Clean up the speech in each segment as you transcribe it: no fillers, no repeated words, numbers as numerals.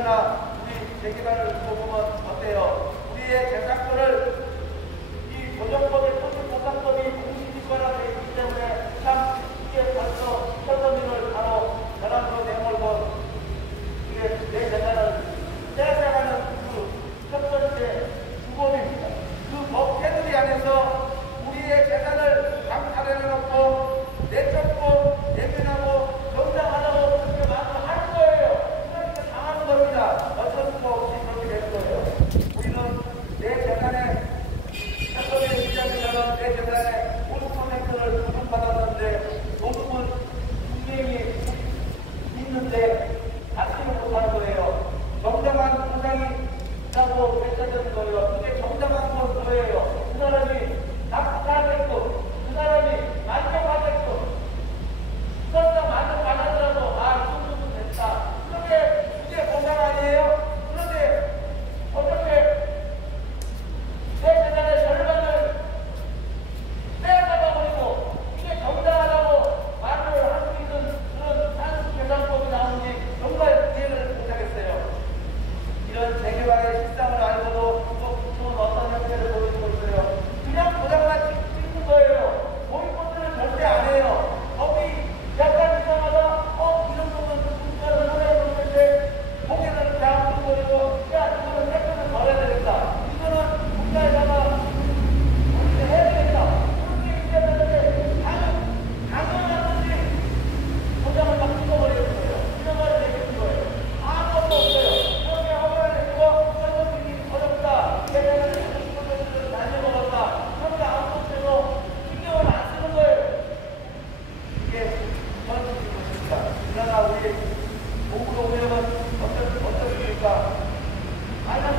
그러나 우리 재개발을 두고 보면 어때요? 우리의 재산권을 이 조정법의 토지보상법이 공시지가되어 있기 때문에 참 이게 벌써 철거민을 바로 전환으로 내몰고 이게 내 재산을 떼어나가는 그 첫 번째 주범입니다. 그 법 테두리 안에서 우리의 재산을 강탈해놓고 내쫓고 내면하고 정당하라고 그렇게 마음을 할 거예요. 그러니까 당하는 겁니다. 어쩔 수가 없이 그렇게 되는 거예요. 우리는 내 재산에 첫번째 시장에서는 내 재산에 50%를 보증받았는데 도둑은 분명히 있는데 받지는 못하는 거예요. 정당한 보상이 있다고 외쳐지는 거예요. 그게 정당한 건 뭐예요? 그 사람이 납득하게끔, 그 사람이 만족하게끔, 설사 만족받았더라도 이 정도면 됐다. 그게 보상 아니에요? 그런데 어떻게 내 재산의 절반을 빼앗아가 버리고 이게 정당하다고 말을 할 수 있는 그런 산수계산법이 나오는지 정말 이해를 못하겠어요. 이런 재개발의 실상을 알고도 또 구청은 어떤 형태를 보여주고 있어요. 그냥 도장만 찍는 거예요. 고위권들은 절대 안 해요. 법이 약간 이상하다? 이 정도면 국가를 하려고 했는데 고개를 다 들고 이거는 택배를 걸어야 되겠다. 이거는 국가에다가 우리가 해야 되겠다. 그렇게 있어야 되는데 당연한 건지 도장을 막 찍어버리는 거예요. 이런 말을 얘기하는 거예요. 아무것도 없어요. 이렇게 허가를 내주고 설거지기 어렵다. 계좌를 자주 다녀먹었다. 그런데 아무것도 신경을 안 쓰는 거예요. 이게 현실인 것입니다. 그러나 우리 공부로 운영은 어떻습니까? 마이너스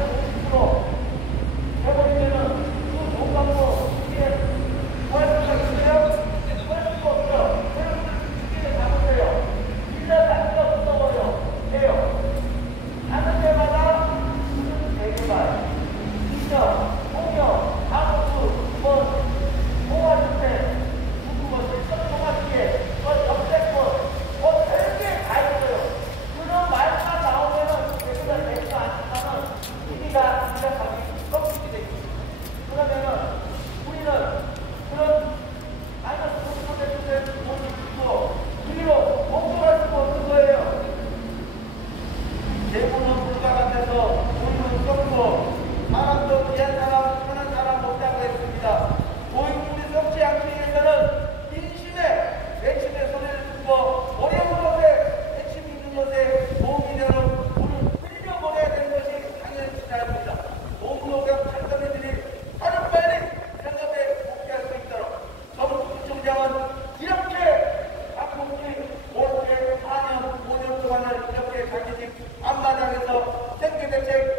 50% 해버리면은 그 돈 갖고 이게 구할 수가 있어요? 구할 수가 없죠. 여러분들 주기를 잡으세요. 일단 단가 붙어버려. 해요. 하는 데마다 무슨 재개발, 인력, 공역, 사무소, 공화주택, 실적 통합기회, 역세권, 별게 다 있어요. 그런 말만 나오면은 재개발 되지도 않지만은 우리가 가기 꺾이게 되죠. 그러면은 우리는 그런 마이너스 50% 돈을 주고 우리로 공존할 수가 없는 거예요. 재고는 물가 같아서 돈은 썩고 사람도 귀한 사람, 편한 사람 없다고 했습니다. 고인물이 썩지 않기 위해서는 인심에 외침의 소리를 듣고 어려운 것에 외침이 있는 것에 도움이 되는 돈을 흘려보내야 되는 것이 당연히 지나입니다. 노무노경 탈선이들이 하루빨리 생각에 복귀할 수 있도록 정부구청장은 이렇게 앞으로 5년, 4년, 5년 동안을 이렇게 자기 집 앞마당에서 생계대책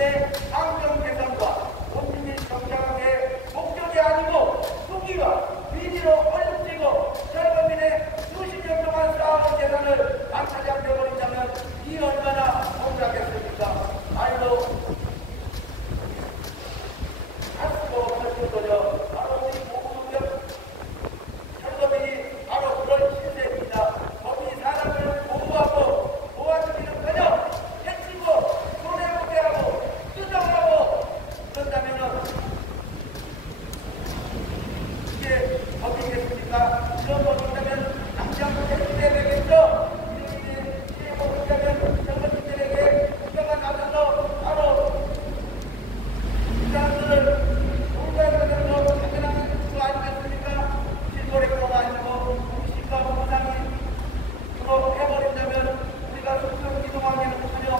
국민의 환경 개선과 국민이 정착의 목적이 아니고 투기와 비리로 얼룩지고 철거민의 수십 년 동안 쌓아온 재산을 박차장되어버린다면 이 얼마나 억울하겠습니까? 말도 할 수가 없을 거죠. 바로 우리 보호구역 철거민이 바로 그런 신세입니다. 법이 사람을 보호하고 도와주기는커녕 해치고 손해보게 하고 뜯어가고 그런다면은 이게 법이겠습니까? 이런 법이 있다면 당장 해치게 되겠죠? 이런 법이 있다면 철거민들에게 국가가 나서서 바로 이 사람들을 돌발하면서 당연한 거 아니겠습니까? 실거래가가 아니고 공식과 보상이 그거 해버린다면 우리가 수평 이동하기는커녕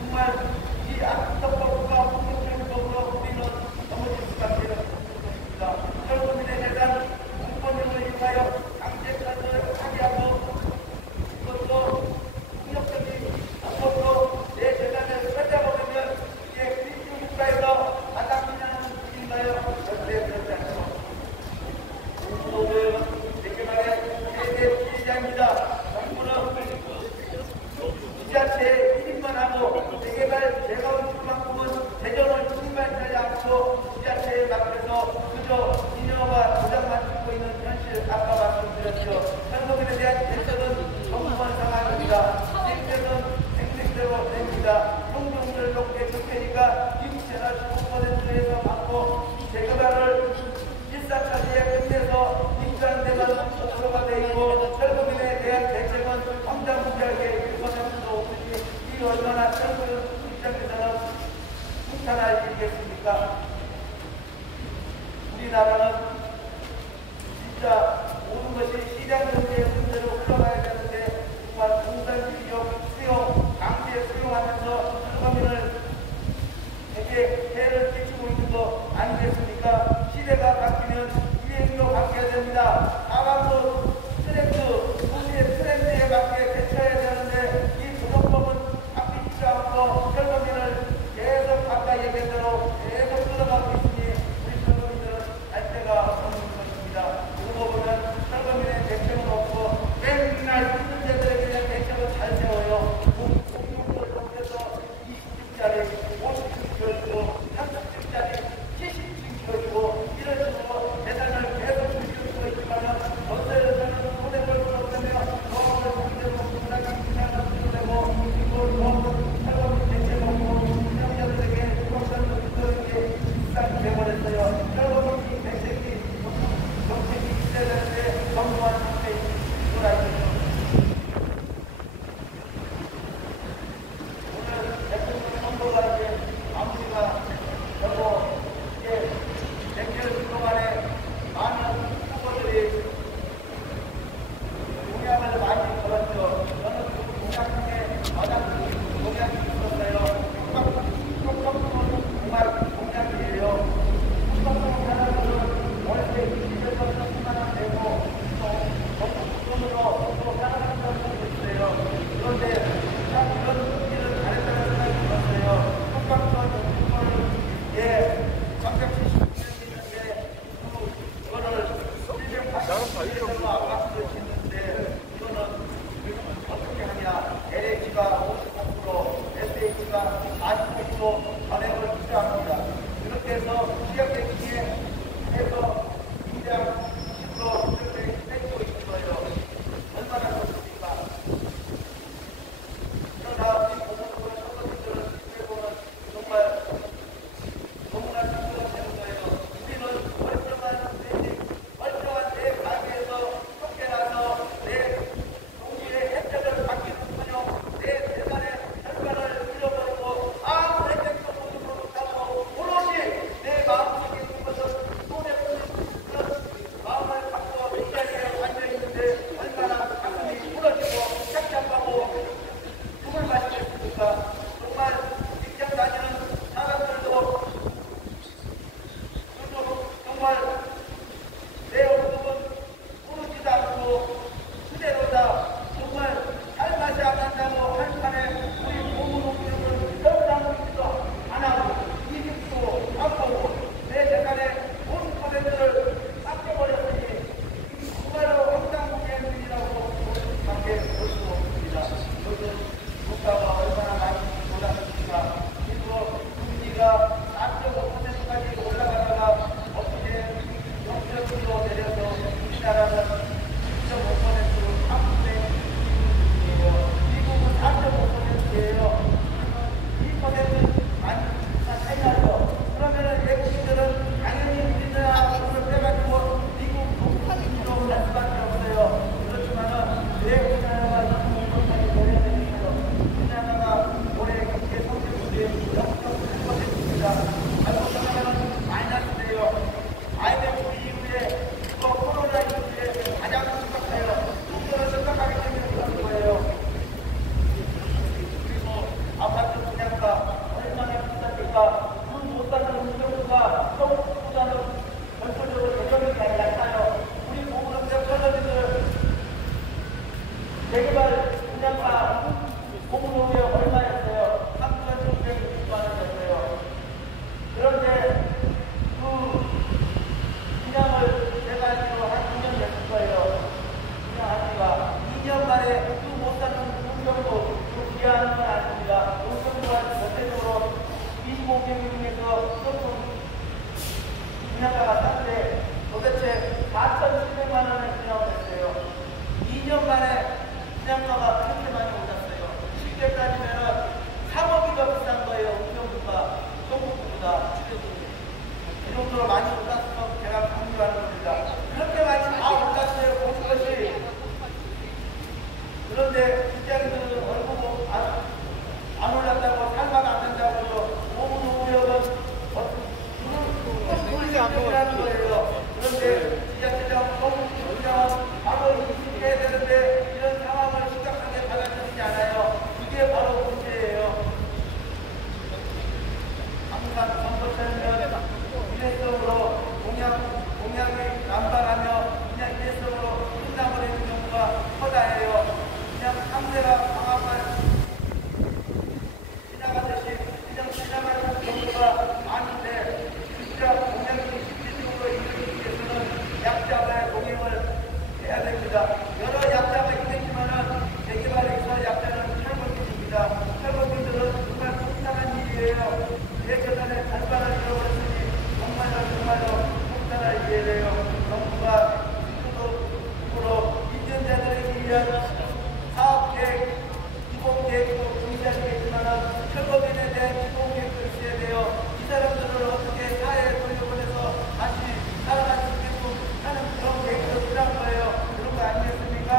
정말 이 악덕법과 폭력적인 법으로 우리는 넘어질 수밖에 없을 것입니다. 철거민의 재산 공권력을 이용하여 강제철거를 하게 하고 이것도 폭력적인 방법으로 내 재산을 뺏어버리면 이게 민주국가에서 마땅하냐는 일인가요? 절대 그렇지 않죠. 공무노조는 이렇게 말해 세계 피해자입니다. 정부는 지자체에 1인만 하고 재개발 재가운 수만큼은 재정을 충분하지 않고 지자체에 맡겨서 그저 인허가 도장만 찍고 있는 현실 아까 말씀드렸죠. 철거민에 대한 대책은 정부만 상황입니다. 실제는 생색대로 됩니다. 용적률을 높게 줄 테니까 임시채널 15%에서 받고 재개발을 1사차지에 끝내서 민주한 데만 목표가 되고 철거민에 대한 대책은 황당무계하게 1%도 없으니 이 얼마나 철거민 입장에서는 풍탄할 일이겠습니까? 우리나라는 진짜 모든 것이 시장 경제의 문제로 흘러가야 되는데 정말 공산주의적 수용, 강제 수용하면서 철거민을 되게 해를 끼치고 있는 거 아니겠습니까? 시대가 바뀌면 유행도 바뀌어야 됩니다. 하반도 트렌드, 우리의 트렌드에 맞게 대처해야 되는데 이 부정법은 바뀌지 않고 철거민을 계속 아까 얘기한 대로 계속 끌어가고 있으니 우리 철거민들은 알 데가 없는 것입니다. 그러고 보면 철거민의 대책은 없고 맨날 있는 데들에 그냥 대책을 잘 세워요. 공룡을 통해서 20층짜리, 50층 키워주고 30층짜리 70층 키워주고 이런 식으로 재산을 계속 줄이고 있지만 전세에서는 손해 벌 수 없다며 노업을 상대로 분양한 기사를 쓰려고 그리고 노업은 철거민 대책 없고 운영자들에게 부동산 그런 게 비싸게 돼버렸어요. 철거민 대책이 정책이 있어야 되는데 정부한 상태인 걸 알고 있습니다. 오늘 대통령 선거가 이제 마무리가 되고 이제 100년 동안에 많은 후보들이 공약을 많이 걸었죠. 저는 그 공약 중에 가장 큰 공약이 있었어요. 톡톡톡은 정말 공약이에요. 톡톡톡 사람들은 월세 20에서 30만 원 내고 또 돈으로 또 살아가는 사람도 있어요. 그런데 참 이런 일을 잘했다는 생각이 들었어요. 톡톡톡은 예, 370명 있는데 그거를 780명에서 아파트를 짓는데 이거는 어떻게 하냐. LH가 55%, SH가 45% 전액을 투자합니다. 그렇게 해서 취약객기에 해서 인장 20% 이렇게 떼고 있는 거예요. 얼마나 좋습니까? 그러나 우리 고속도로 선거들은 일본은 정말 너무나 힘들어 되는 거예요. 우리는 멀쩡한 내 가게에서 쫓겨나서 내 동시에 혜택을 받기는커녕 내 재산의 결과를 잃어버리고 아무 혜택도 못하고 오롯이 내 마음속에 있는 것은 손해보는 그런 기본 중에서 조금 분양가가 싼데 도대체 4,700만 원의 분양을 했어요. 2년 만에 분양가가 그렇게 많이 올랐어요. 실제 따지면 3억이 더 비싼 거예요. 우편부가, 송부부보다. 이 정도로 많이 올랐어서 제가 강조하는 겁니다. 그렇게 많이 다 올랐어요. 모든 것이. 그런데 직장인들은 얼굴 안 올랐다고 살만 안 된다고 5억 원 이라는 거예요. 그런데 지자체장 법무부장 바로 인식해야 되는데 이런 상황을 심각하게 받아들이지 않아요. 이게 바로 문제예요. 항상 선거철이면 일회성으로 공약이 남발하며 그냥 일회성으로 끝나버리는 경우가 허다해요. 그냥 상대가 방황을 지나가듯이 그냥 지나가는 경우가 많은데 진짜 공약이 실질적으로 이루어지기 위해서는 약자와의 동행을 해야 됩니다. 여러 약자가 있겠지만은 재개발에서 약자는 탈북민입니다. 탈북민들은 정말 폭탄한 일이에요. 예전에 발발을 잃어버렸으니 정말로 폭탄할 일이에요. 정부가 지금으로 임전자들에게 위한 사업계획, 기본계획도 중시하시겠지만은 탈북민에 대한 기본계획도 있어야 돼요. 이 사람들을 어떻게 사회에 돌려보내서 다시 살아갈 수 있게끔 하는 그런 계획도 필요한 거예요. 그런 거 아니겠습니까?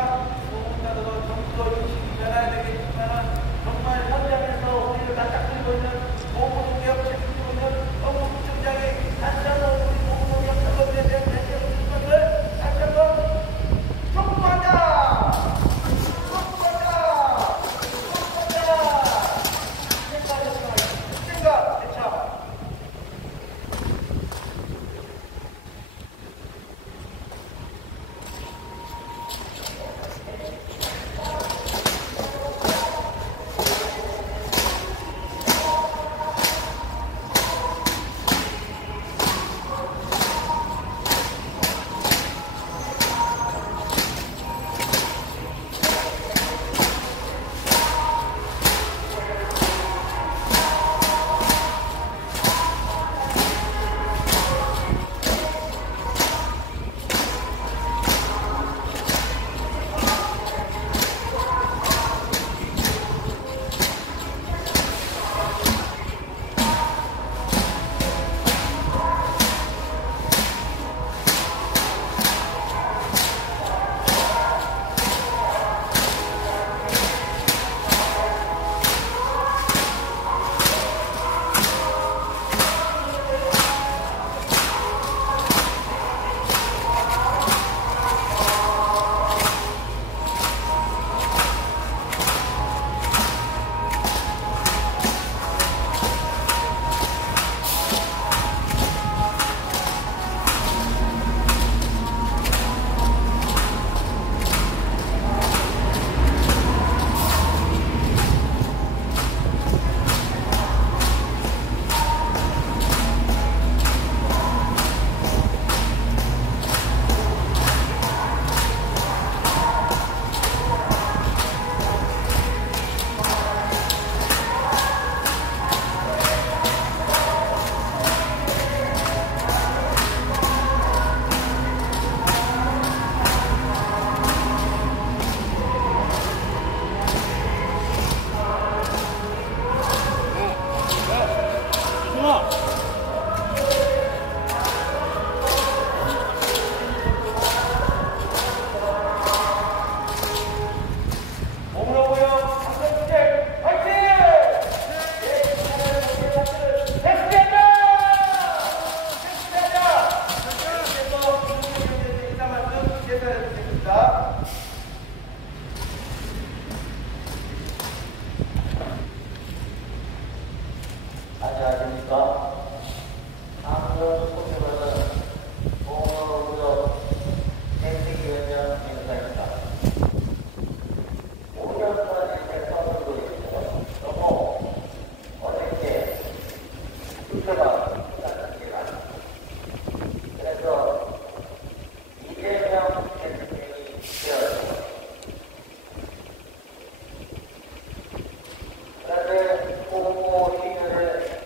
누군가도 정부도 인식이 변해야 되겠지만은 정말 현장에서 우리를 맞닥뜨리고 있는 보건개혁 책임지고 있는 법무부총장이 다시 한번 우리 보건개혁 탈북민에 대한 대책을 줄 것을 다시 한번 촉구한다! 생각, 대처. 안녕하십니까. 한국 소개받은 보건의료 대책위원장 인사입니다. 5년까지 대통령으로 있어 너무 어렵게 국가가 부탁합니다. 그래서 이재명 대통령이 되었습니다. 그런데 공모 시위를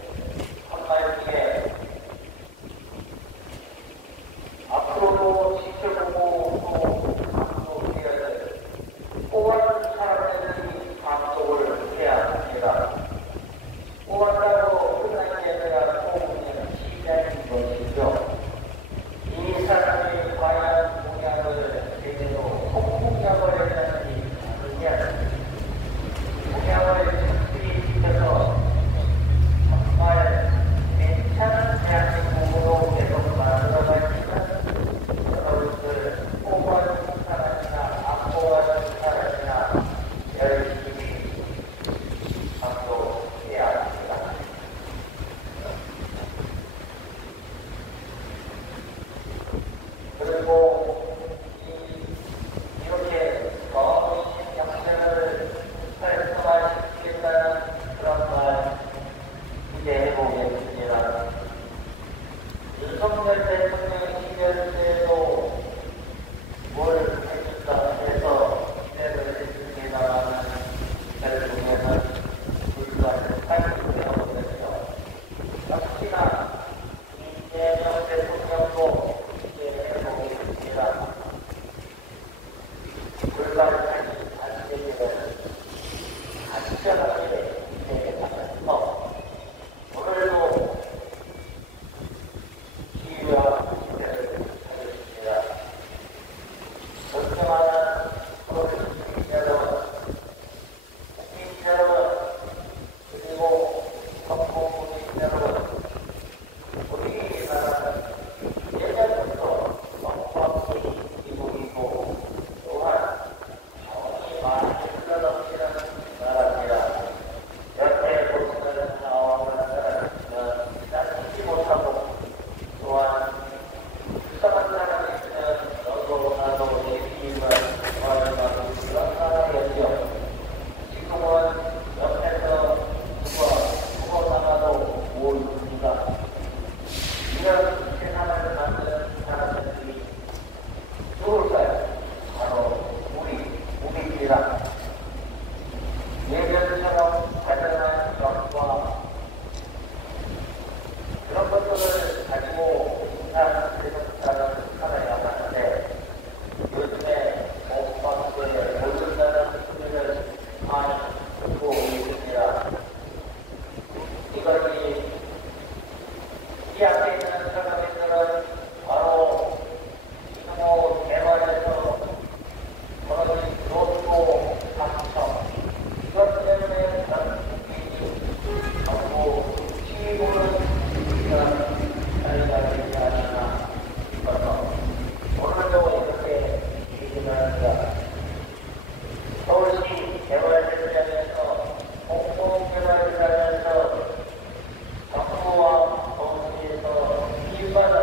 윤석열 대통령이 시절 때도 뭘 해준다 해서 기대를 했습니다만은 결국에는 불가를 살펴보려고 했죠. 역시나 이재명 대통령도 이제 해보고 있습니다. 불가를 안 되기는 안전하게 이제 가면서 오늘도 시위와 집회를 하겠습니다. 존경하는 국민 여러분, 국민 여러분, 그리고 정부국민 여러분, 우리나라는 예전부터 정법이 미국이고 또한 정이 많이 흘러넘치는 나라입니다. 여태 보시는 상황을 따지지 못하고 또한 이상한 사람이 있으면 너도 나도 얘기만 말하고 그런 나라였죠. 지금은 옆에서 죽어나가도 모릅니다. 이런 세상을 만드는 사람들이 누굴까요? 바로 우리입니다. 예전처럼 다양한 정과 그런 것들을 가지고 인간을 살아야 하는데 요즘에 몸방구에 모른다는 소리를 많이 듣고 있습니다. 이것이 이 앞에 있는 사람들은 바로 이모 대만에서 벌어진 로또 당첨 이것 때문에 전 국민이 전부 시위를 우리가 살려야 되지 않나 싶어서 오늘도 이렇게 얘기를 합니다. 서울시 개발대장에서 공공개발을 하면서 정부와 서울시에서 기반한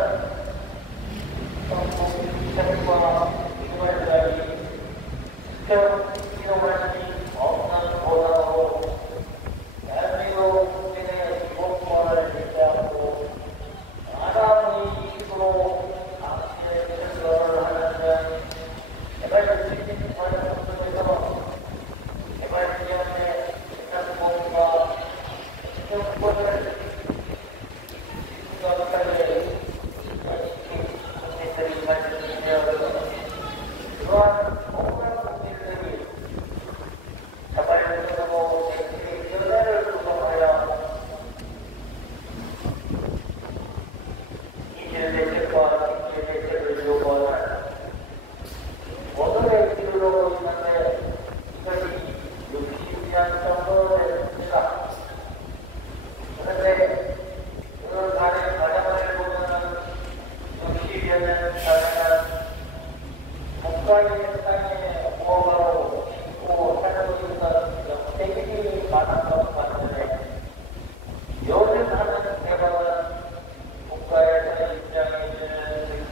정부기관과 개발자의 특정 이용할 수 없는 보상으로 대한민국 국민의 기본권을 제시하고 나라의 이익으로 당시의 결정을 하는 개발지원 속에서 개발지원의 생산권과 행정권을 지금까지 국민들이 말씀드려 그러한 억울한 국민들이 자발적으로 대통령의 연애를 구성하여 이재대책과 경제대책을 요구하는 오늘의 길로 있는데 이것이 60년 정도 됐습니다. 그런데 그 간의 과정을 보면 60여 년 전에는 국가의 땅에 무언가로 짓고 살고 있는 정책이 많았던 것 같은데 요즘 하는 개발은 국가에서 입장에서는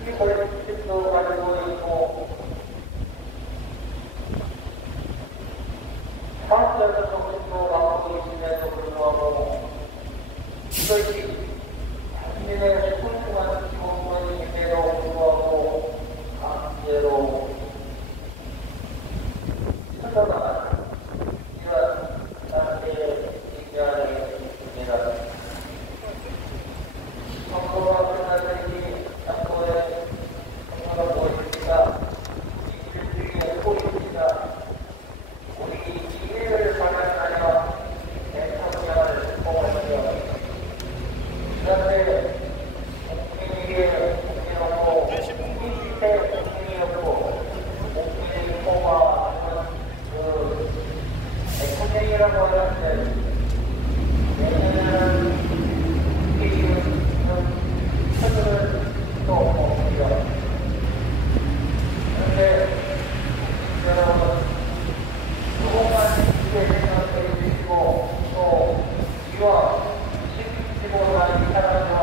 기본식도 가지고 있고 사업자적 정책도 갖고 있음에도 불구하고 이것이 국민의 소중한 기본권임에도 불구하고 강제로 찾아나가는 이런 단계의 인간이 있습니다. 정부가 끝나더니 정부의 정부가 무엇입니까? 우리 일주일의 호입니다. 우리 기회를 발견하여 대통령을 뽑았죠. 그런데 국민에게 국민하고 국민의 국민이었고 국민의 뽑아하는 그 대통령이라고 하는데 내년에는 국민은 선을 또 없습니다. 그런데 여러분 누군가 이렇게 생각해 주시고 또 이와 15살 이 사람들과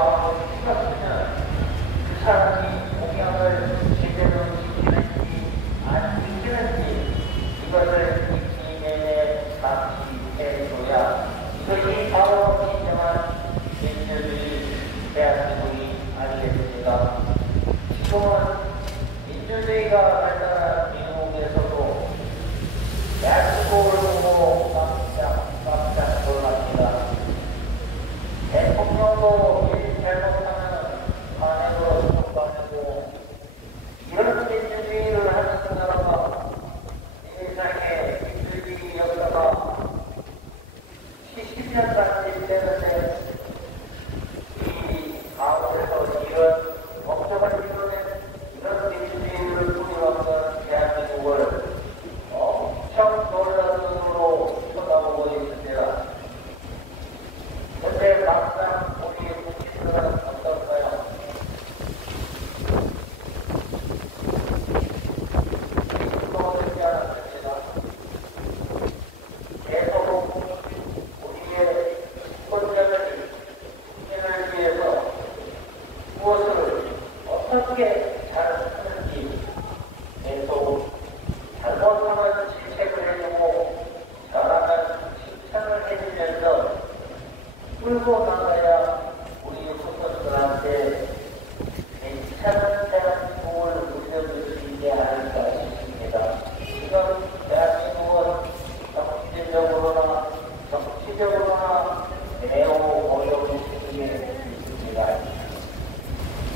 있습니다.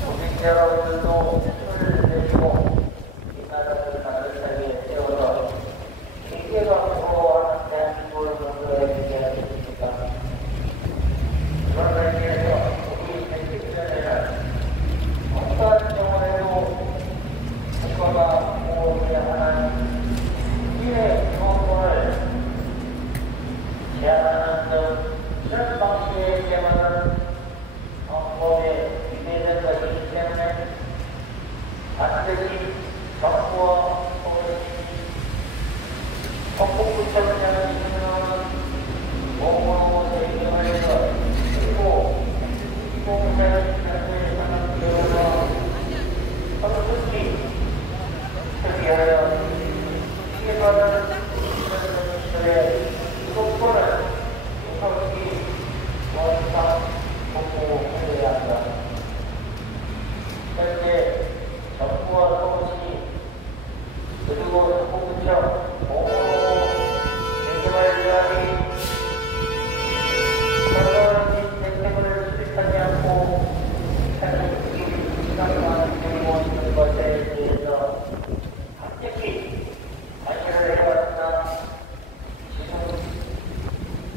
국민 여러분들도 힘을 내시고 이 나라를 따뜻하게 세워서 세계가 부러워하는 대한민국을 만들어야 되지 않겠습니까? 그런 의미에서 우리 대통령에는 어떠한 경우에도 국가가 보호해야 하는 국민의 기본권을 제한하는 등 이런 방식의 대화는 법에 위배된 것이기 때문에 반드시 정부와 헌법구청장이 신청하는 공무원 대행을 해서 그리고 공무원의 자체에 관한 교육과 선수기 특이하여 피해받은 시민들의 기본권을 우선시 원상 복구해야 한다. 현재 정부와 서울시 그리고 헌법구청 공무원 대개발 위원이 선언진 대책을 수립하지 않고 사실 시간만 들고 있는 것에 대해서 합격히 관여를 해왔으나 지금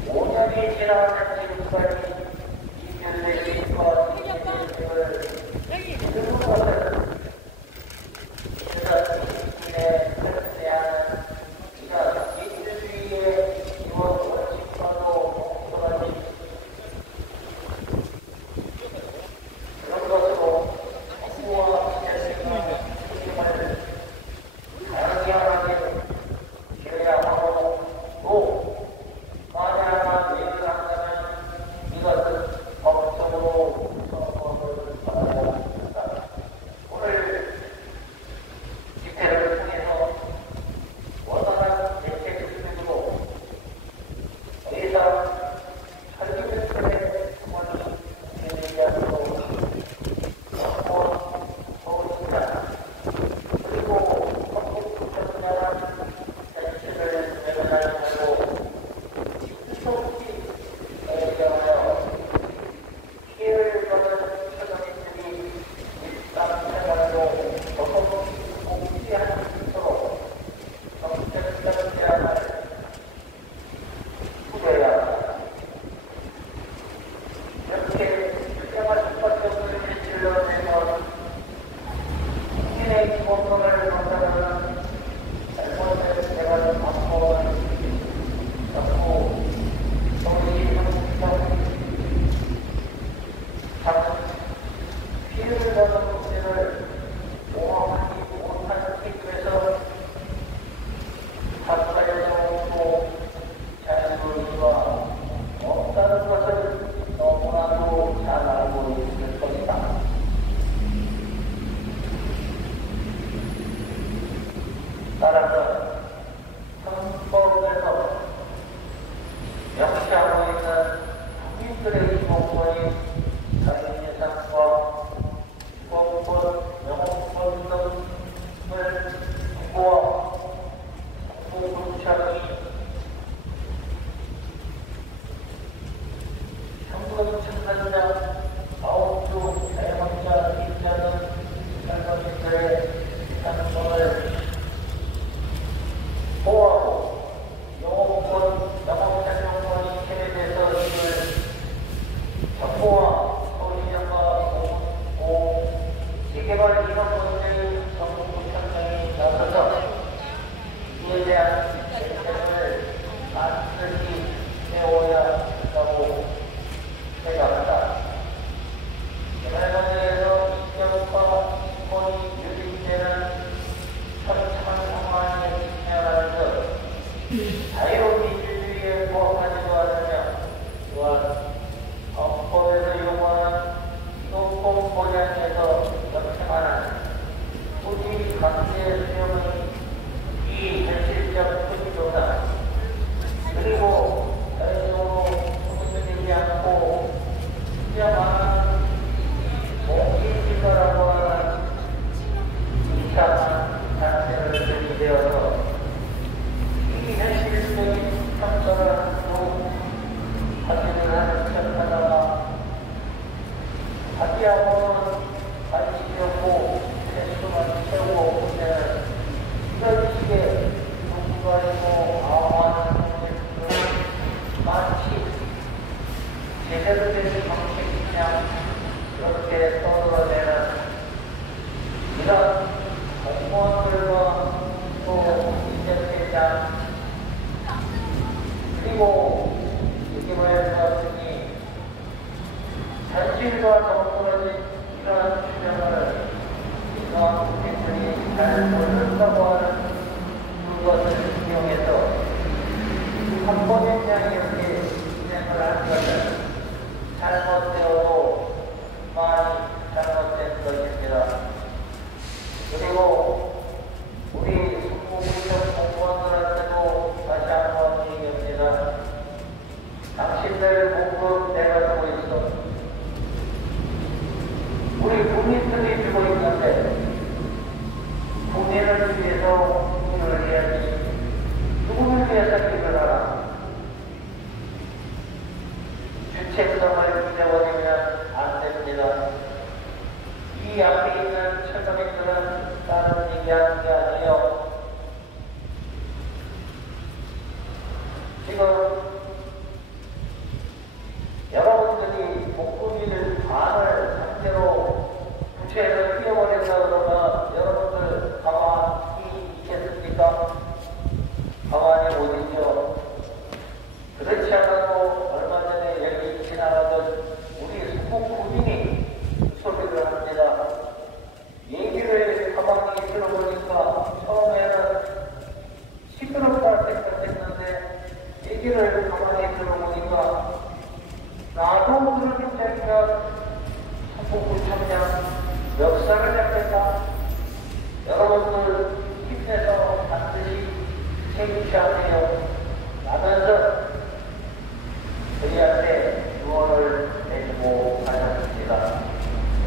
5년이 지나왔는 지금까지 이별의 일과 대책을 이루는 것은 인의 대한 민주주의의 기본 원칙과도 동떨어진 그런 것으로 정부와 시민과 책임을 다양하게 지어야 하고 또 만약 예를 한다면 이것은 법적으로 선거를 받아야 합니다. 오늘 집회를 통해서 원활한 대책 수립으로 더 이상 설립들의 권리 대리하고 정권, 서울시장 그리고 헌법구청장한 정치를 내려나가고 수속기 대리하여 피해를 받은 서민들이 일상생활로 복지하는 것으로 정책적 제안을 부여해야 합니다. 이렇게 생활 수법적을 질러내면 국민의 기본권을 강조하는 잘못된 대화를 바꾸는 정부, 서울시 정부청 피해를 받은 문제를 공허하지 못하는 기초에서 사회적으로 자연주의가 없다는 것을 너무나도 잘 알고 있을 것이다. 따라서 헌법에서 명시하고 있는 국민들의 기본권인 자유예산과 한번 관심이었고 대수만 채우고 문제는 이런 식의 정부가이고 아우하는 일들은 마치 제대로 된 정책이 그냥 이렇게 떠들어내는 이런 공무원들과 또 인재회장 그리고 이기부에 들어왔으니 현실과 더불어진 이러한 주장을 이러한 국민들이 잘 모른다고 하는 그것을 이용해서 한 번에 그냥 이렇게 진행을 한 것은 잘못되어도 많이 잘못된 것입니다. 그리고 우리 국무부처 공무원들한테도 다시 한번 얘기합니다. 당신들 공급 내가 주고 있어. 우리 국민들이 주고 있는데 국민을 위해서 일을 해야지 누구를 위해서 일을 하라. 주체성을 잊어버리면 안 됩니다. 이 앞에 있는 철도민들은 다른 얘기하는 게 아니에요. 지금 여러분들이 목소리를 반을 상대로 부채를 휘어버린다 그러면 여러분들 가만히 있겠습니까? 가만히 못 있죠. 그렇지 않아도 얼마 전에 여기 지나가던 우리 수국 국민이 소리를 합니다. 얘기를 가만히 들어보니까 처음에는 시끄럽다 생각했는데 얘기를 가만히 들어보니까 나도 그렇게 되면 천국구청장 역사를 잡겠다. 여러분들 힘내서 반드시 책임져야 하면서 저희한테 유언을 내주고 가셨습니다.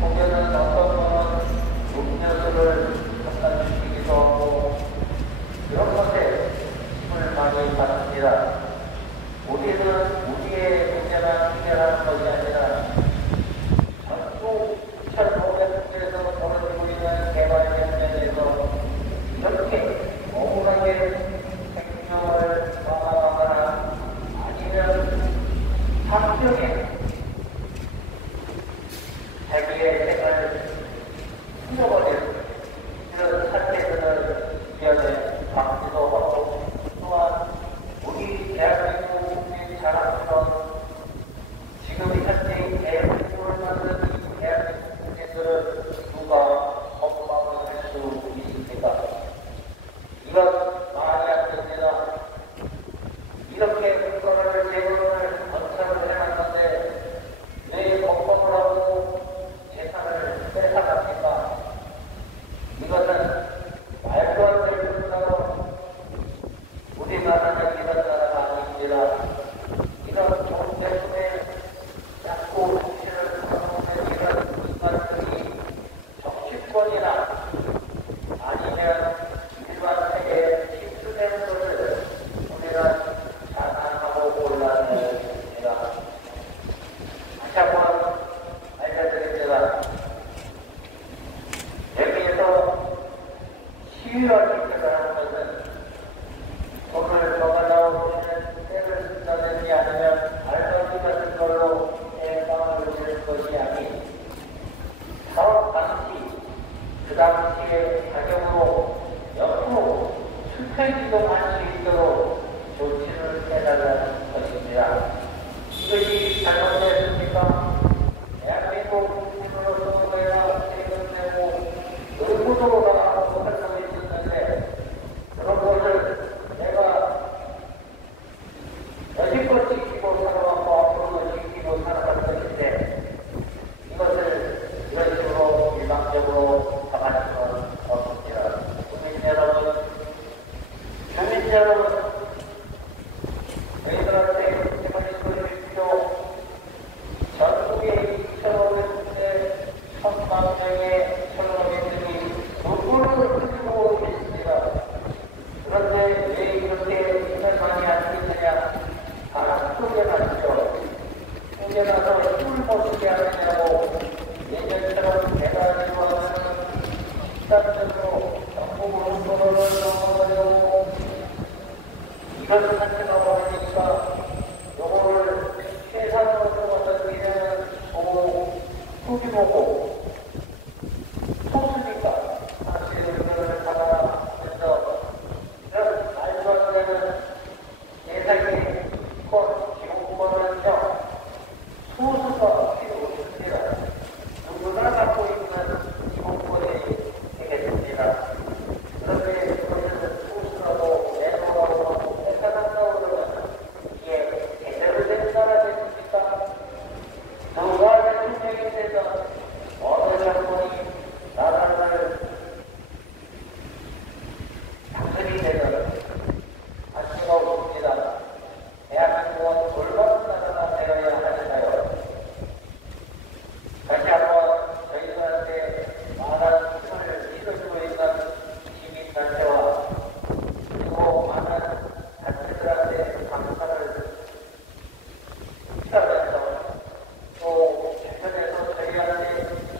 혹여는 어떤 분은 음료수를 잠깐 주시기도 하고 그런 것에 힘을 많이 받습니다. 우리는 우리의 문제만 해결하는 것이 아니라 전국 1,500국에서 벌어지고 있는 개발혁명에서 이렇게 억울하게 생명을 망하거나 아니면 환경에 자기의 생을 잃어버린 이런 사태들을 이겨내 받기도 하고 또한 우리 대한민국 국민 자랑스러운 지금 현재 대한민국을 만든 이 대한민국 국민들을 누가 건방을 할 수 있습니까? 이건 말이 안 됩니다. 이렇게 국가를 재건을 건설을 해놨는데 왜 건방을 하고 재산을 뺏어갑니까? 이것은 말도 안 될 뿐더러 우리나라는 이런 나라가 아닙니다. 이런 좋은 대통에 자꾸 정치를 하는 이런 인간들이 정치권이나 아니면 일반 세계에 힘쓰는 것을 우리는 자상하고 곤란해야 됩니다. 다시 한번 알려드립니다. 여기에서 시위와 집회를 하는 것은 돈을 더 가져오는 때를 쓴다든지 아니면 알바지 같은 걸로 대방을 지는 것이 아닌 사업 당시 그 당시의 가격으로 옆으로 수평이동할 수 있도록 조치를 해달라는 것입니다. 이것이 잘못됐습니까? 대한민국 국민으로서 내가 세금 내고 의무도가 못하고 있었는데 그런 것을 내가 여지껏 지키고 살아왔고 앞으로도 지키고 살아갈 것인데 이것을 이런 식으로 일방적으로 가만히 수는 없습니다. 국민 여러분, 주민 여러분, 저희들한테 가만히 서주십시오. 전국에 2,500군데 1,000만 명의 철로민들이 누구를 가지고 있습니다. 그런데 왜 이렇게 힘을 많이 안 쓰느냐? 다 쫓겨났죠. 쫓겨나서 힘을 못 쓰게 하느냐고 예전에 보고 소수니까 사실 의견을 받아면서 이런 말도 안 되는 예상의 기본권은요 소수가 필요 없습니다. 누구나 갖고 있는 기본권이 되겠습니다. 그런데 그것을 소수라고 내놓으라고 생각한다고 그러면 이게 제대로 된 나라 됐습니까? 누가 대통령이 되든 어느 정권이 나라를 당선이 되든 할 수가 없습니다. 대한민국은 돌바른 나라가 되어야 하니까요. 다시 한번 저희들한테 많은 힘을 믿어주고 있는 시민단체와 그리고 많은 단체들한테 감사를 표하면서 또 주변에서 저희한테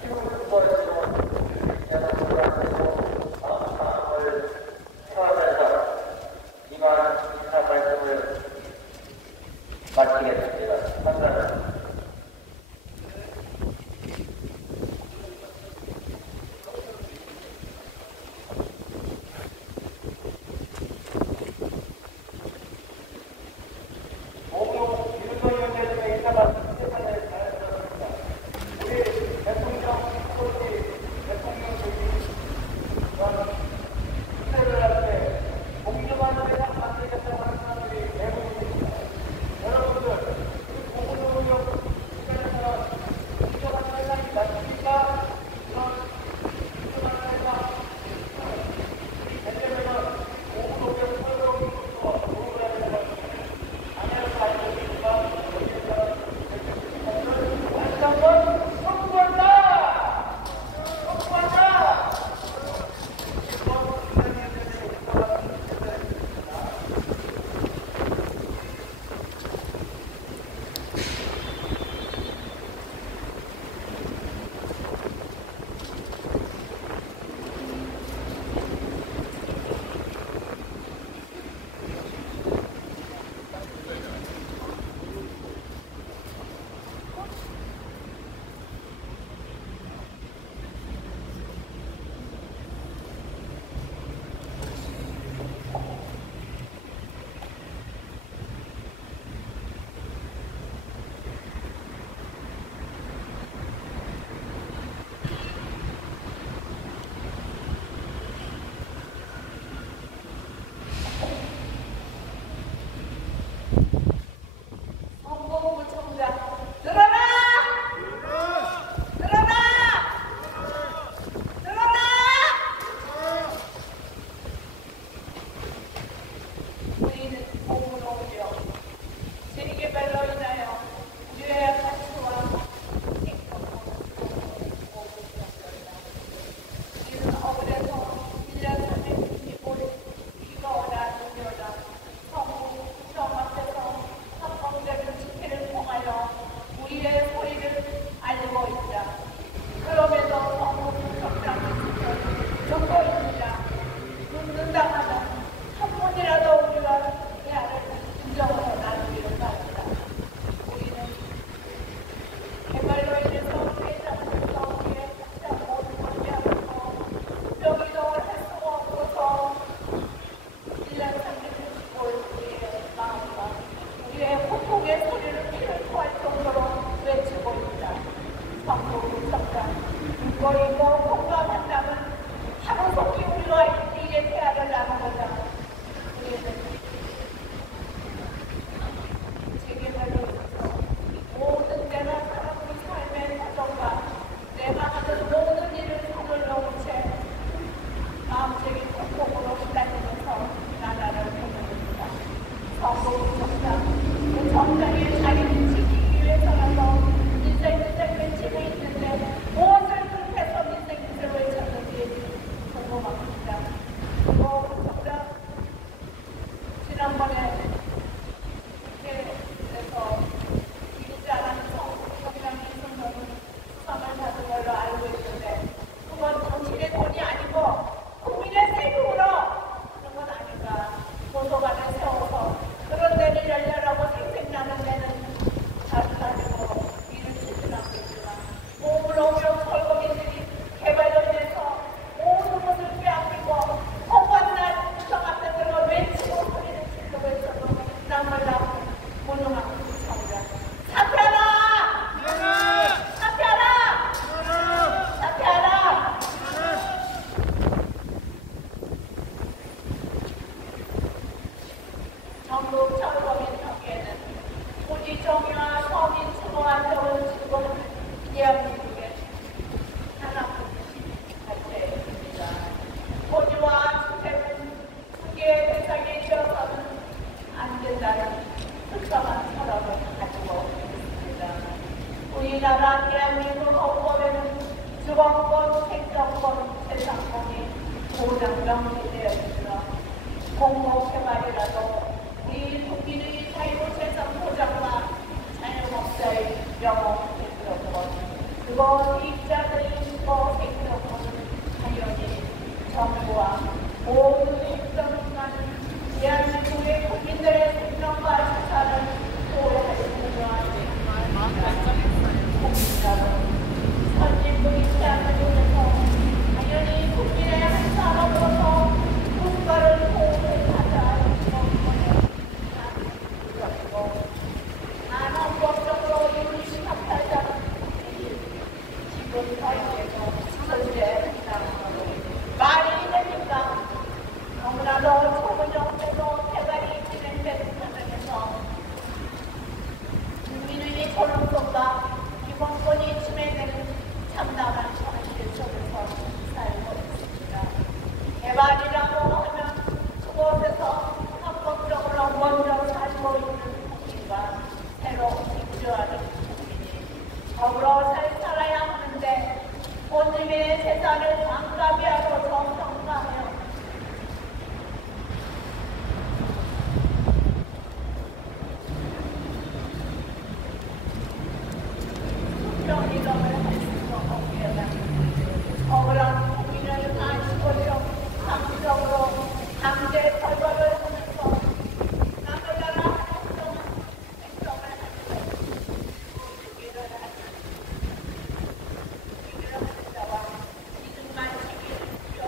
힘을 주어주는 여러분들한테도 감사함을 표하면서 이만 인사 말씀을 마치겠습니다. 감사합니다. 모두 윤석열대통령 인사 말씀 시작하는 잘 들었습니다. 우리 대통령, 대통령들이 시대를 할 때 공정한 세상 만들겠다고 하는 사람들이 대부분입니다. 여러분들, 이 공정력 시간에서는 공정한 세상이 맞습니까? 그런 공정한 세상, 우리 되려면은 공동의 서로로부터 도움을 해야 되는 안내를 받고 있습니다. 다시 한번 선구한다! 선구한다! 선거구청장 들어라! 들어라! 들어라! 우리는 공무원이요. 세계별로 인하여 유해 가치와 우리는 억울해서 1년 365일 비가 오나 눈이 오나 성부 구청 앞에서 합법적인 집회를 통하여 우리의 소리를 알리고 있다. 그럼에도 성부 구청장이 듣고 있느냐. 묻는다하면 한 번이라도 우리가 대화를 진정으로 나누기를 바란다. 우리는 개발로 인해서 회장에서 우리의 각자 모두 관계하면서 수병이동을 할 수가 없어서 1년 365일 우리의 마음과 우리의 고통의 소리를 피를 토할 정도로 외치고 있다. 성부구청장 인권이고 공감한다면 하루 속히 우리와 이의 대화를 나누고자 우리는 재개발로 인해서 모든 내가 살아온 삶의 과정과 내가 하는 모든 일을 손을 놓은 채 마음적인 고통으로 시달리면서 나라를 보내봅니다. 성부구청장, 그 정장의 자리를 지키기 위해서라도 인생을 외치고 있는데 무엇을 그렇게해서 인생을 외쳤는지 궁금합니다. 그리고 구청장, 지난번에 국회에서 이기지 않은 성부구청장 이승만은 수상을 받은 걸로 알고 있습니다. 주권권, 행정권, 재산권이 보장명시되어 있으나 공목개발이라도 우리 국민의 자유재산 보장과 자영업자의 영업 행정권, 그것 입자들의 주거 행정권은 당연히 정부와 모든 행정기관은 대한민국의 국민들의 생명과 재산을 보호할 중요한 국민들은 선진국이 대한민국에서 당연히 국민의 한 사람으로서 국가를 보호하자 하는 것이고 안원법적으로 이루어진 합탈자는 지금 사회에서 존재한다는 말이 됩니까? 너무나도 초근형태로 개발이 진행되는 과정에서 국민의 존엄성과 기본권이 침해되는 참담한 현실 속에서 살고 있습니다. 개발이라고 하면 그곳에서 합법적으로 먼저 살고 있는 국민과 새로 입주하는 국민이 더불어 잘 살아야 하는데 온님의 재산을 반값이하고 정성하며 수평이동을 할 수 없게 되는 억울한 국민을 안시고려 강적으로 강제 철거를 하면서 남을 나라 행정을 하는 주기를 하는 자와 이등만 책임을 지어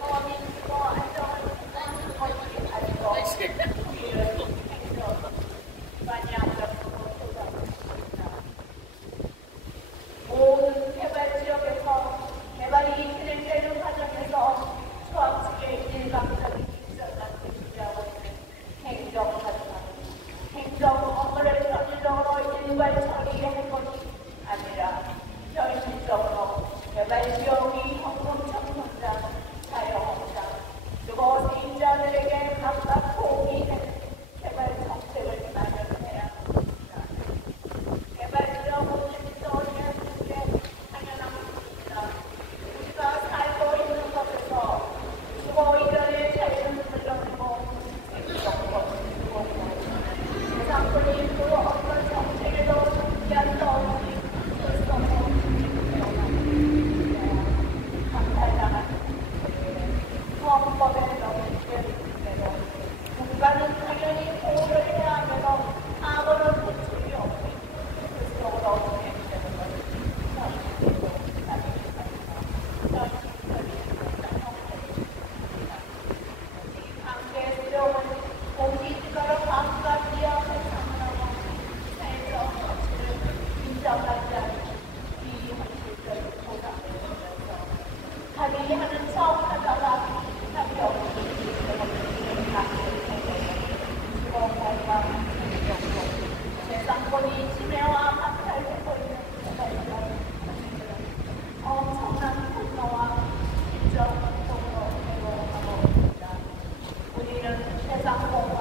서민 주거 안정을 위한 것이 가지고 국민을 행정 많이 앞잡고 소장을 했습니다. 모든 개발 지역에서 개발이 진행되는 과정에서 수학측의 일방적인 입장만 제시하고 있는 행정사상, 행정 업무를 전적으로 일괄 처리할 것이 아니라 현실적으로 개발 지역의 현금 청소자, 자영업자, 그리고 세입자들에게 각각 도움이 되는 개발 정책을 마련해야 합니다. 개발 지역은 행정의 속에 당연한 것입니다. 우리가 살고 있는 곳에서 주거 이전의 차이는 물론이고 행정권, 주거권, 재산권이 그 어떤 정책에도 함께할 수 없이 불성공 강탈당한 헌법에 명시된 대로 국가는 당연히 보호를 해야 하면서 아무런 보충이 없이 불속으로 진행되는 것이 현실이고 사실입니다. 강제 수용은 공시지가로 반값 이하 세상을 하고 사회적 가치를 인정하지 않는 비현실적인 보상을 주면서 합의하는 척하다가 답이 없이 재산권이 침해와 박탈되고 있는 개발자들은 엄청난 분노와 심정적으로 괴로워하고 있습니다. 우리는 재산권과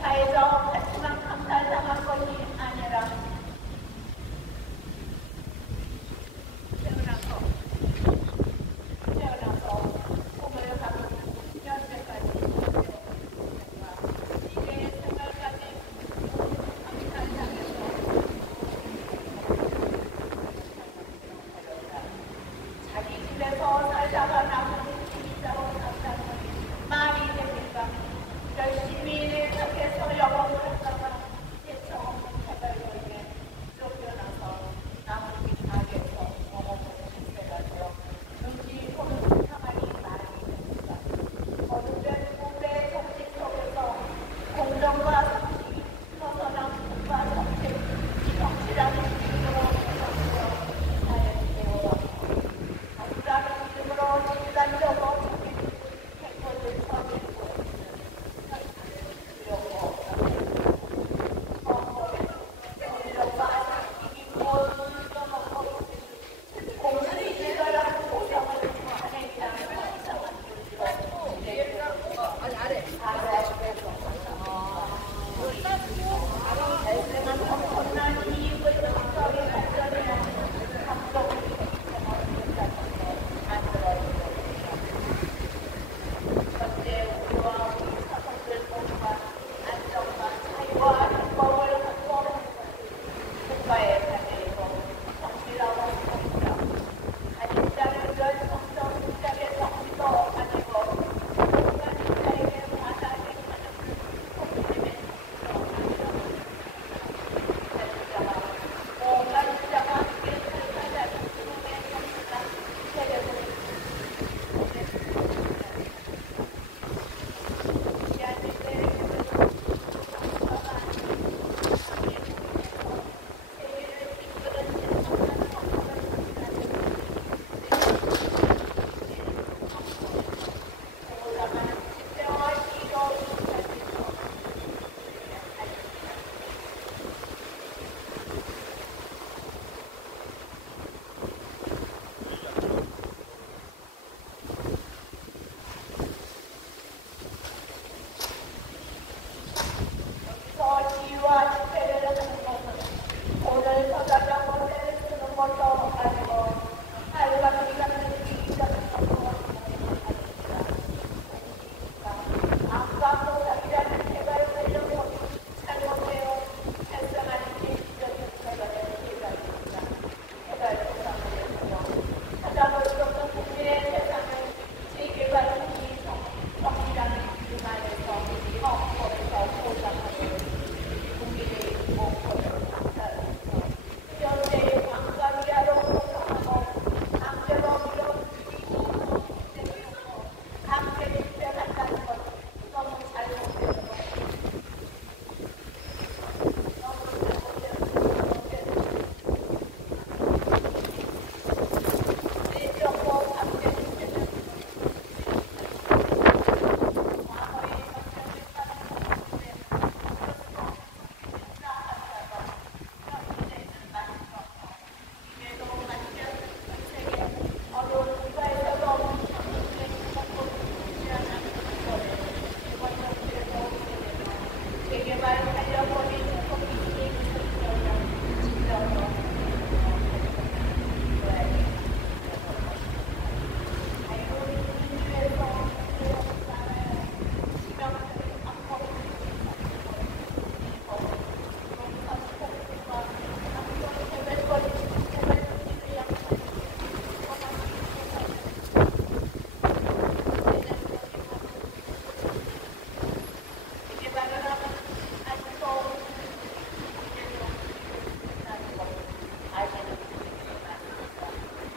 사회적 가치만 강탈당한 것이 아니라 태어나서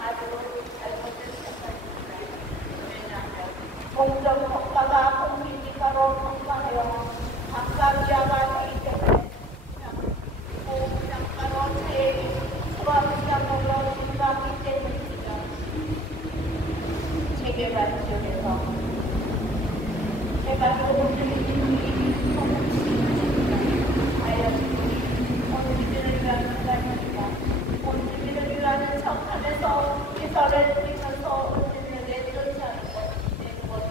아주 잘못된 생각입니다. 왜냐하면 공정 평가가 공민이가로 평가하여 각각 이하가 되기 때문에 고분양가로 제일 수학분양으로 진행하기 때문입니다. 재개발 지역에서 개발 공급들이 본주민을 위한 시간입니다. 본주민을 위한 청산에서 기사를 드리면서 본주민을 내쫓지 않고 내부원이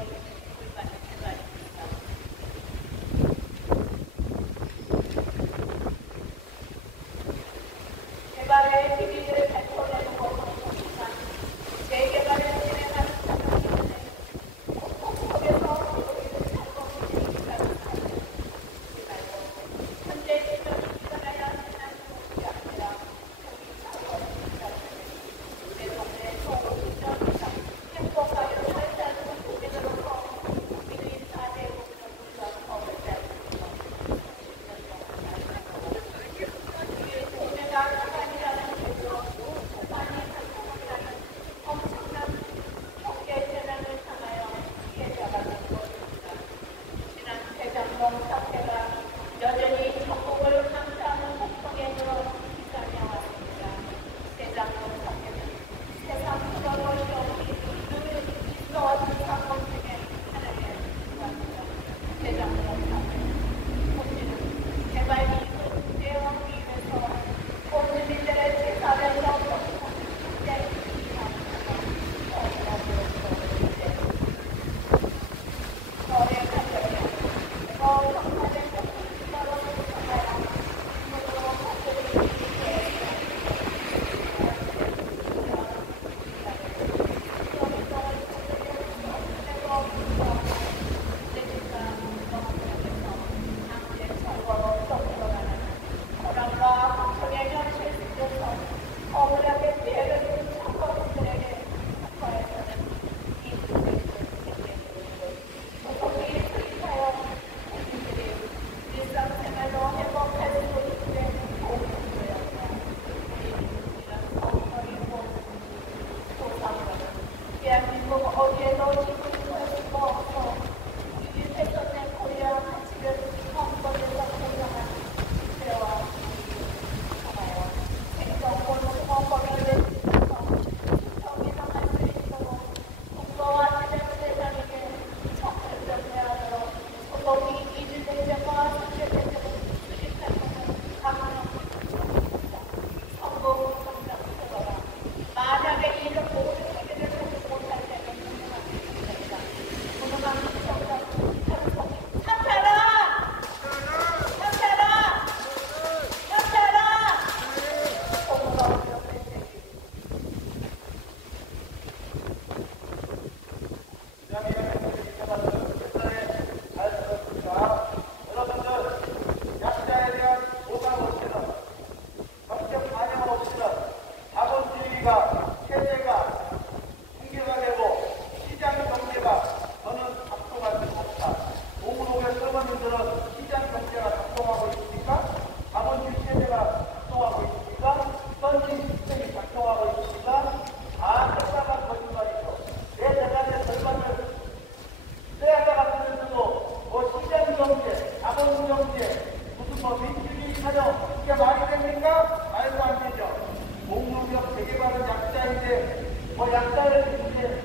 불만의 개발입니다. 개발의 비밀을 밝혀내는 것은 없지만 재개발을 진행하는 과정에는 공공법에서 소리를 잘못 진행했다는 사실을 잊지 말고 현재 시점이 기다려야 하는 것이 아니라 내 동네 소시장 행복하여 살자는 국민으로서 국민의 4대 국민을 불러서 법을 잘했습니다. 우리의 동네가 사관이라는 죄로 사관이 활동이라는 엄청난 경제 재난을 당하여 피해자가 된 것입니다. 지난 대장동 사태가 여전히 전국을 강타하는 폭풍행으로 시작해 왔습니다. 대장동 사태는 세상 수많은 것이 없이 늘 있어왔던 사건 중에 하나에 불과합니다. 대장동 사태는 본질은 개발 이익을 대응하기 위해서 본주민들의 재산에서 폭풍하는 문제를 거래 가격에 더 평가된 것으로 생각하여 인문으로 가족이 억울하게 피해를 준 청소년들에게 국가에서는 이 문제를 소속이 수립하여 국민들이 일상생활로 행복할 수 있게 도움을 줘야 합니다. 우리는 엉터리 소상으로는 대한민국 어디에도 지구를 수가 없어 유일패선의 코리아 가치를 헌법에서 보장한 시대와 하나요. 행정권 수공법을 내리면서 정의당할 수 있도록 국가와 지자체장에게 적극적대하도록 소속이 이주대책과 수주대책을 수립하는 강력 선거 성장 세거라. 만약에 이런 모든 세계를 하지 못할 때는 무능한 것입니다. 무능한 성장 사퇴하라! 사퇴하라! 사퇴하라! 공무원 대책이 여러분들, 약자에 대한 보상 없이는 정책 반영 없이는 자본주의가 체제가 붕괴가 되고 시장 경제가 저는 작동할 수 없다. 공무노의 설문님들은 시장 경제가 작동하고 있습니까? 자본주의 체제가 작동하고 있습니까? 선진 시스템이 작동하고 있습니까? 다 끝나간 거짓말이죠. 내 재산의 절반을 빼앗아 갔으면서도 뭐 시장 경제, 자본 경제, 무슨 뭐 민주주의 사정 이게 말이 됩니까? 말도 안 되죠. 공무력 재개발은 약자인데 뭐 약자를 이제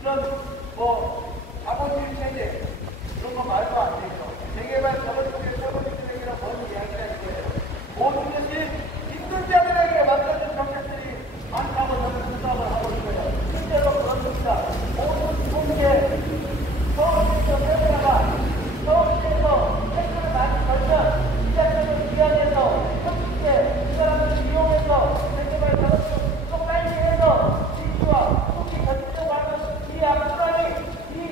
이런 뭐 자본주의 체제 이런 거 말도 안 되죠. 재개발 자본주의 서비스들에게는 뭔 이야기가 있어요. 모든 것이 있는 자들에게 맡겨진 정책들이 많다고 저는 생각을 하고 있어요. 실제로 그렇습니다. 모든 통계 서울시에서 세분화가 서울시에서 혜택을 많이 벌면 지자체를 위안해서 협직해 이 사람들을 이용해서 재개발 자본주의 또 빨리 해서 지주와 후기 전체적으로 하는 이 악순환이 이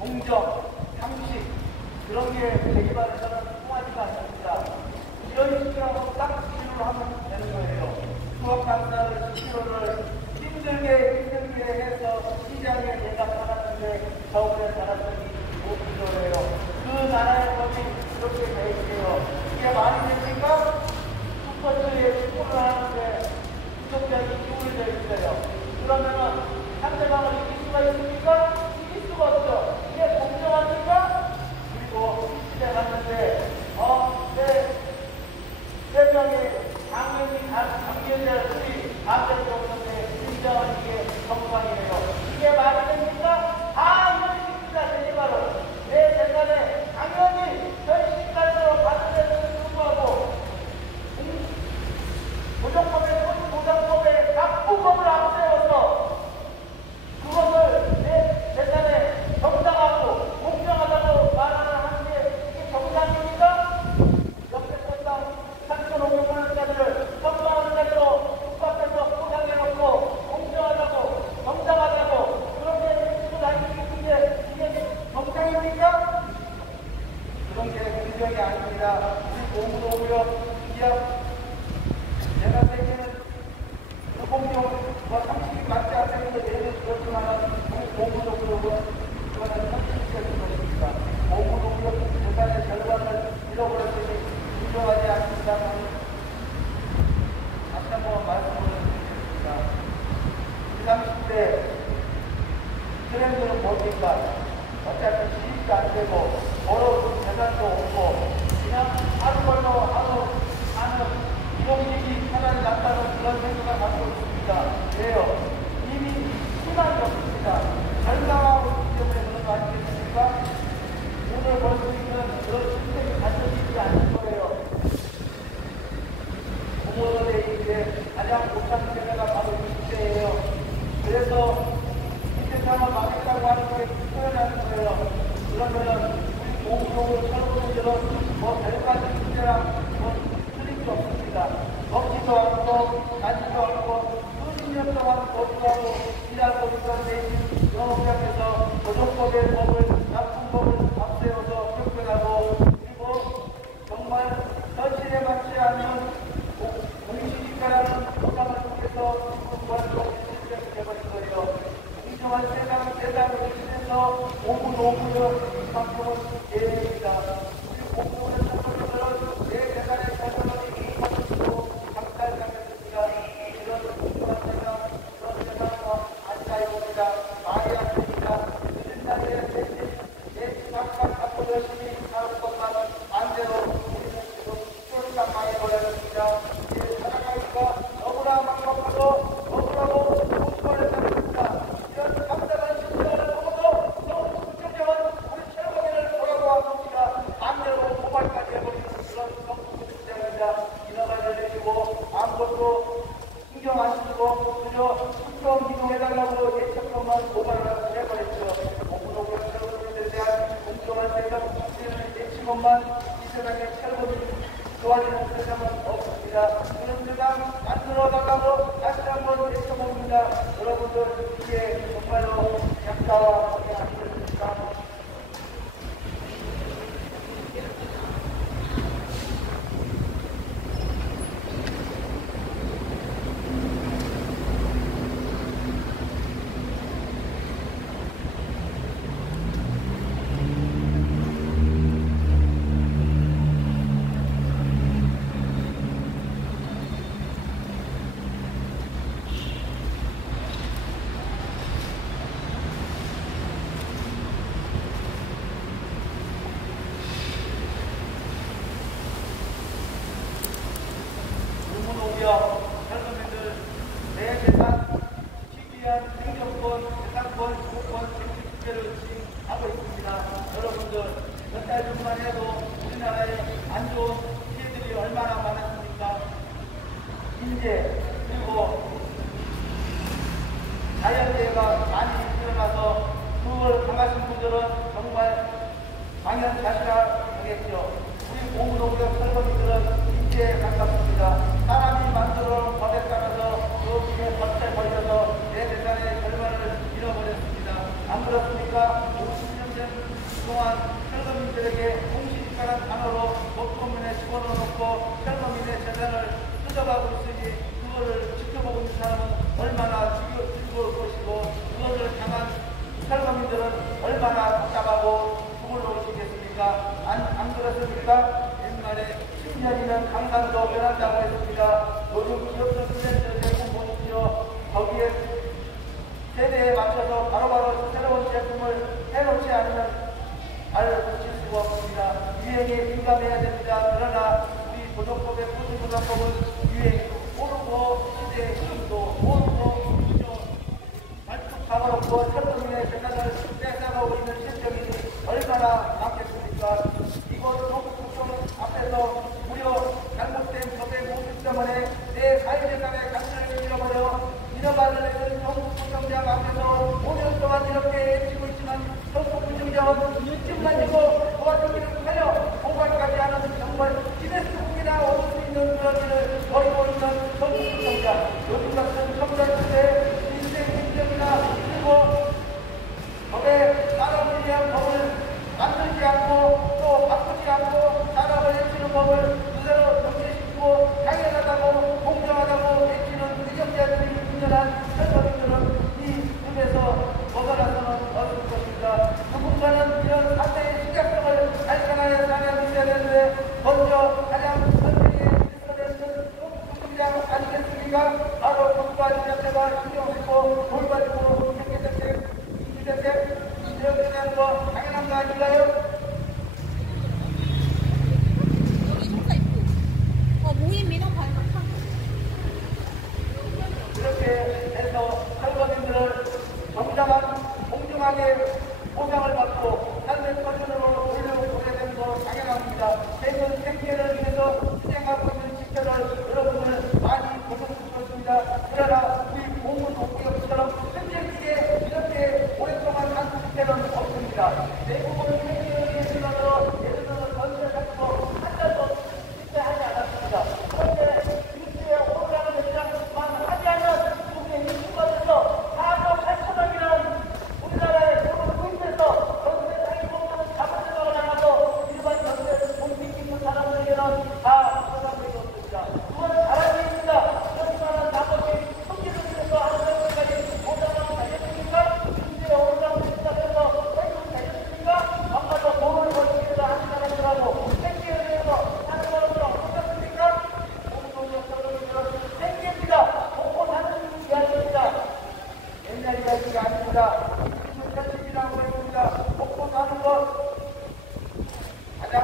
공정, 상식 그런 게 되기만해서는 통하지가 않습니다. 이런 식으로 딱 치료를 하면 되는 거예요. 수업 강사를 10kg를 힘들게 해서 시장에 대답하는데 서울의 가능성이 5kg예요. 그 나라의 법이 그렇게 돼 있어요. 이게 말이 됩니까? 스포츠에 축구를 하는데 부족장이 기울어져 있어요. 그러면은 상대방을 이길 수가 있습니까? 이길 수가 없죠. 이게 공정합니까? 그리고 집에 갔는데 세 명의 강경자들이 반대도 없는데 인정은 이게 정상이에요. 이게 말이 됩니까? 이런 식입니다. 제지바로 내 재산에 당연히 현실까지로 받으려는 불구하고 부정법의 보장법의 납부법을 앞세워서 그것을 내 재산에 정당하고 공정하다고 말하는 하는 게 이게 정상입니까? 옆에 섰던 3,500만 원짜리를 3만 원짜리로 국가에서 포장해놓고 공정하다고 정당하다고 그렇게 쓰고 다니는 게 이게 정상입니까? 그런 게 공정이 아닙니다. 우리 공무도구역 제가 세계는 그 공정과 상식이 맞지 않는 게 내는 그렇지만 공무도구역은 그거는 상식이 되는 것입니다. 공무도구역 재산의 절반을 잃어버렸으니 인정하지 않는다는 다시 한번 말씀을 드리겠습니다. 20, 30대 트렌드는 뭡니까? 어차피 시집도 안 되고 벌어도 재산도 없고 그냥 하루 벌러 하루 하는 이동식이 차라리 낫다는 그런 생각을 갖고 있습니다. 왜요? 이미 희망이 없습니다. 절망하고 있기 때문에 그런 거 아니겠습니까? 오늘 벌 수 있는 그런 시스템이 갖춰지지 않을 거예요. 부모들의 이제 가장 못하는 세대가 바로 20대예요. 그래서 20대 상을 망했다고 하는 게 표현하는 거예요. 그러면은 우리 공동으로 철거들은 별가지 문제랑 틀린 게 없습니다. 먹지도 않고 가지도 않고 수십 년 동안 거부하고 일하고 있던 대신 영업장에서 고정법의 법을 납품법을 앞세워서 평등하고 그리고 정말 현실에 맞지 않는 공시지가라는 보상을 통해서 공부하는 실력이 되버린 거예요. 공정한 세상을 지내서 오구노구는 이만큼은 예입니다. 우리 공무원의 선거들은 내 재산의 결정을 이익받으시고 감사하겠습니다. 이런 공정한 세상, 그런 세상과 안타입니다. 말이 안 됩니다. 옛날에 내 각각 갖고 열심히 사는 것만 반대로 우리는 지금 쫄딱 망해버렸습니다. 이제 살아가기가 너무나 막막하고 너무나도 고통을 당했습니다. 이런 답답한 시절을 보고도 너무 부정적인 우리 최고위를 돌아보았습니다. 반대로 고발까지 해버리는 그런 정부 시장입니다. 인허가를 내리고 아무것도 신경 안 쓰고 그저 수평 이동해달라고 예측만 고발을 해버렸죠. 공무노구 철거들에 대한 공정한 세상 예측만 이 세상에 철거들이 좋아지는 세상은 없습니다. 그런 세상 만들어달라고 다시 한번 외쳐봅니다. 여러분들 이게 정말로 약자와 함께 하시겠습니까? 젊은이들 내 재산, 시기한 행정권, 재산권, 주거권, 정치주체를 지향하고 있습니다. 여러분들 몇 달 전만 해도 우리나라에 안 좋은 피해들이 얼마나 많았습니까? 인재 그리고 자연재해가 많이 일어나서 그걸 당하신 분들은 정말 망연자실하겠죠. 우리 공무노구역 설거지들은 인재에 가깝습니다. 사람이 만들어 법에 따라서 여기에 법에 걸려서 내 재산의 절반을 잃어버렸습니다. 안 그렇습니까? 50년 된 그동안 철거민들에게 공식적인 단어로 목표면에 집어넣어놓고 철거민의 재산을 뜯어가고 있으니 그거를 지켜보고 있는 사람은 얼마나 즐거울 것이고 그것을 당한 철거민들은 얼마나 답답하고 죽을 놓으시겠습니까? 안 그렇습니까? 옛날에 10년이면 강산도 변한다고 했습니다. 요즘 기업들 student들 제품 보십시오. 거기에 세대에 맞춰서 바로바로 새로운 제품을 해놓지 않으면 알 붙일 수가 없습니다. 유행에 민감해야 됩니다. 그러나 우리 보존법의 보존법은 유행도 모르고 시대의 흐름도 모르고 말뚝 박아놓고 철도민의 재산을 뺏어가고 있는 실정이 얼마나 많겠습니까? 이곳 조국국정 앞에서 무려 잘못된 법의 모습 때문에 내 사회재산의 가치를 잃어버려 잃어가는 애들 전국구청장 앞에서 5년 동안 이렇게 외치고 있지만 전국구청장은 일찍 가지고 도와주기를 하여 고발까지 하는 정말 기네스북이나 얻을 수 있는 그런 일을 벌이고 있는 전국구청장. 요즘 같은 첨단시대에 인생 행정이나 그리고 법에 따르기 위한 법을 만들지 않고 또 바꾸지 않고 사람을 해치는 법을 그대로 정리시키고 당연하다고 공정하다고 외치는 의정자들이 분열한 철거민들은 이 늪에서 벗어나서는 없을 것입니다. 누군가는 이런 사태의 심각성을 발견하여 사람이 되는데 먼저 가장 선생에 있어야 되는 국장 아니겠습니까? 바로 국가 지자체가 신경쓰고 돌봐주고 이렇게 되는 거 당연한 거 아닌가요? 모임 민원 발표. 이렇게 해서 철거민들을 공정하게 보상을 받고 삶의 터전으로 돌려보게 되는 거 당연합니다. 생은 생계를 위해서 희생하고 있는 지표를 여러분들 많이 보셨습니다. 그러나 우리 공무노기업처럼 현재기에 이렇게 오랫동안 한 지표는 없습니다. 대부분 생계를 위해서는 예를 들어 전세 잡고 한 달도 실패하지 않았습니다. 그런데 뉴스에 오르가는 대장만 하지 않는 국내 뉴스관에서 4조 8천억이라는 우리나라의 돈을 구입해서 전세 사기 공무는 잡을 생각을 안 하고 일반 전세 돈 빚기는 사람들에게는 다 부담되지 없습니다. 그건 잘한 일입니다. 그렇지만 나머지 성질을 위해서 하는 생각까지 보장하고 다녔습니까? 뉴스에 오르가는 대장에서 해도 되겠습니까? 아마도 돈을 벌기 위해서 하는 사람들하고 생계를 위해서 하는 사람들은 어떻습니까? 생계입니다. 먹고 사는 이야기입니다. 옛날 이야기가 아닙니다. 지금 현실이라고 했습니다. 먹고 사는 것 가장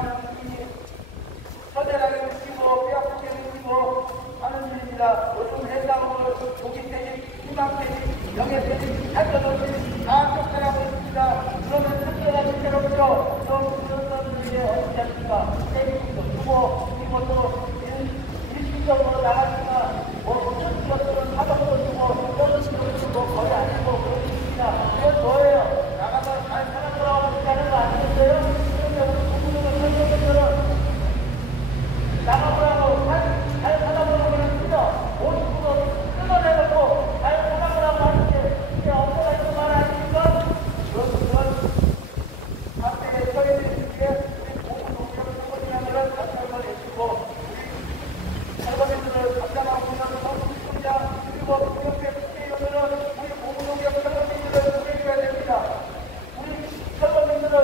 서늘하게 느끼고 뼈아프게 느끼고 하는 일입니다. 요즘 회사원을 조기퇴직, 희망퇴직, 명예퇴직, 탈전퇴직 다 쫓겨나고 있습니다. 그러면 쫓겨나기 때문에 좀 그런 분들에게 어떻게 합니까? 세금도 주고 그리고 또 일시적으로 나가니까 어떤 것들은 사법도 주고 어떤 것들은 주고 거의 안 주고 그런 있습니다. 그건 뭐예요? 나가서 잘 살아보라고 그렇게 하는 거 아니겠어요? 그런데 우리 국민들은 설명들은 나가보라고 잘 살아보라고 하는 거죠. 모든 거 끊어내놓고 잘 살아보라고 하는 게 없어가 있는 말 아닙니까? 그건 사태에 처해진 뒤에 우리 공무노기업 처벌이라는 다시 한번 해주고 철거민들을 감당하고 있는 성공자 그리고 기업의 국회의원들은 우리 공무노기업 철거민들을 구해줘야 됩니다. 우리 철거민들을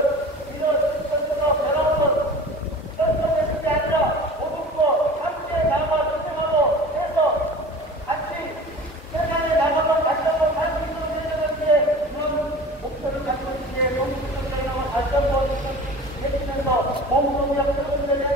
이런 시스템에서 배나오는 철거민들이 아니라 모든 거 함께 나가 조정하고 해서 같이 세상에 나가면 다시 한번 살 수 있는 세상인데 그런 목표를 갖고 있는 게 공무노기업이라고 다시 한번 해주면서 공무노기업 철거민들에 대한